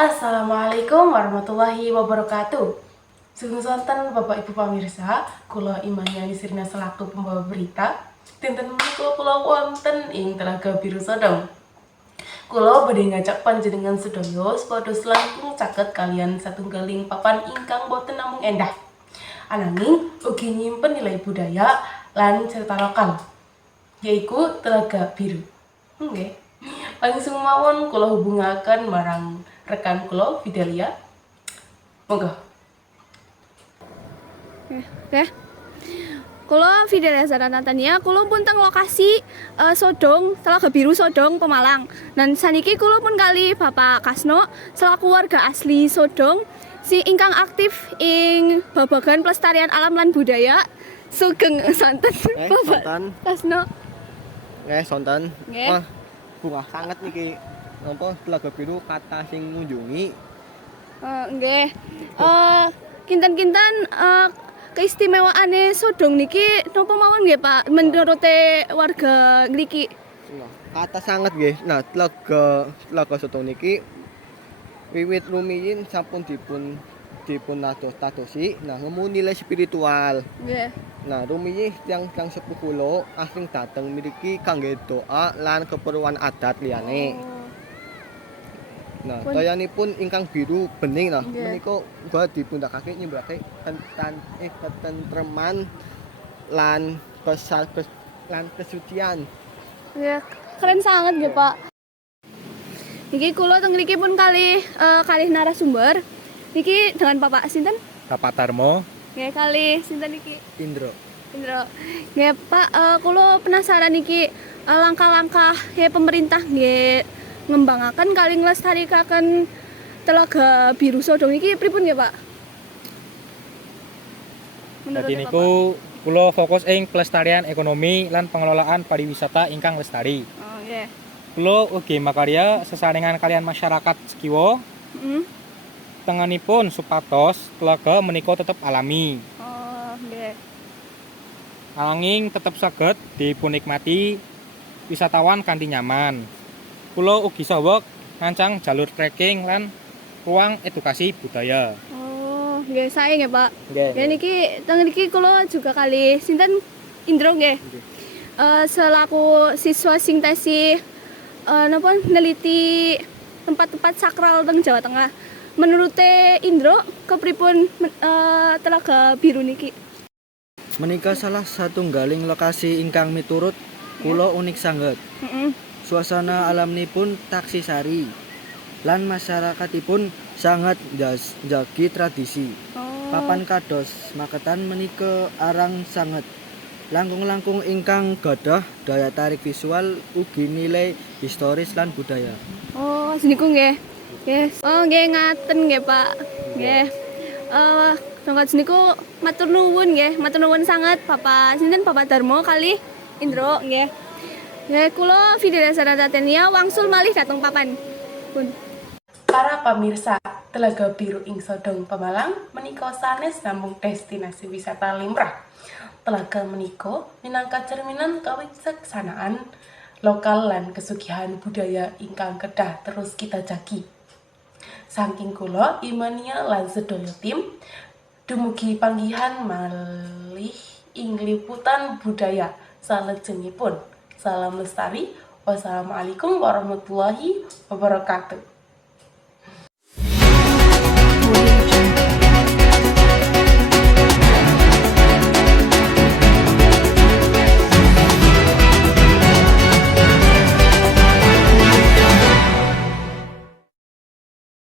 Assalamualaikum warahmatullahi wabarakatuh. Sugeng sonten Bapak Ibu pamirsa, kula Imaniani Sirna selaku pembawa berita. Dinten menika kula wonten ing Telaga Biru Sodong. Kula badhe ngajak panjenengan sedaya supados langkung caket kalian satunggaling papan ingkang boten namung endah, ananging ugi nyimpen nilai budaya lan cerita lokal, yaiku Telaga Biru. Nggih. Langsung mawon kula hubungaken marang rekan kula Fidelia. Monggo. Oke. Kulo Fidelia Zara Natania, kulo pun teng lokasi Sodong, Telaga Biru Sodong, Pemalang. Dan saniki kulo pun kali Bapak Kasno selaku warga asli Sodong si ingkang aktif ing babagan pelestarian alam lan budaya. Sugeng sonten Bapak Kasno. Sonten. Nggih. Wah, bunga sangat niki. Napa Telaga Biru kata sing ngunjungi. Nggih. Kinten-kinten keistimewaane Sodong niki napa mawon nggih Pak menurut warga ngriki? Kata sangat nggih. Nah, Telaga Sodong niki wiwit rumiyin sampun dipun tadosi. Nah, ngemu nilai spiritual. Nggih. Nah, rumiyin tiyang sepuh kula asring dateng mriki kangge doa lan keperluan adat liyane. Nah, dayanipun ingkang biru bening nah menika uga dipundhakake nyembahake ketentreman lan kesucian. Ya, keren sangat nggih, Pak. Niki kula teng mriki pun kalih narasumber. Niki dengan Bapak sinten? Bapak Tarmo. Nggih, kalih sinten niki? Indro. Nggih, Pak, kula penasaran niki langkah-langkah pemerintah nggih ngembangaken kali nglestarikaken Telaga Biru Sodong iki pripun nggih, Pak? Dadi niku kula fokus ing pelestarian ekonomi lan pengelolaan pariwisata ingkang lestari. Oh, nggih. Kula ugi makarya sesarengan kalian masyarakat sekiwa. Tengenipun supados telaga menika tetep alami. Oh, nggih. Ananging tetep saged dipunikmati wisatawan kanthi nyaman. Kula ugi saweg ngancang jalur trekking lan ruang edukasi budaya. Oh, nggih sae nggih, Pak. Nggih. Niki teng niki kula juga kali sinten Indro nggih. Selaku siswa sing tasih neliti tempat-tempat sakral teng Jawa Tengah. Menurut Indro kepripun Telaga Biru niki? Menika salah satunggaling lokasi ingkang miturut kula unik sanget. Suasana alamnipun taksih sari lan masyarakatipun sangat njagi tradisi. Papan kados maketan menika arang sanget. Langkung-langkung ingkang gadah daya tarik visual ugi nilai historis lan budaya. Oh, seniku nggih. Yes. Oh, nggih ngaten nggih, Pak. Nggih. Tongkat seniku matur nuwun nggih, matur nuwun sangat Bapak sinten Bapak Darmo kali Indro nggih. Nggih kula Fidelia Zara Natania wangsul malih dateng papan. Pun. Para pamirsa, Telaga Biru ing Sodong Pemalang menika sanes namung destinasi wisata limrah. Telaga menika minangka cerminan kawicaksanaan lokal lan kesugihan budaya ingkang kedah terus kita jagi. Saking kula Imania lan sedaya tim dumugi panggihan malih ing liputan budaya salajengipun. Salam lestari. Wassalamualaikum warahmatullahi wabarakatuh.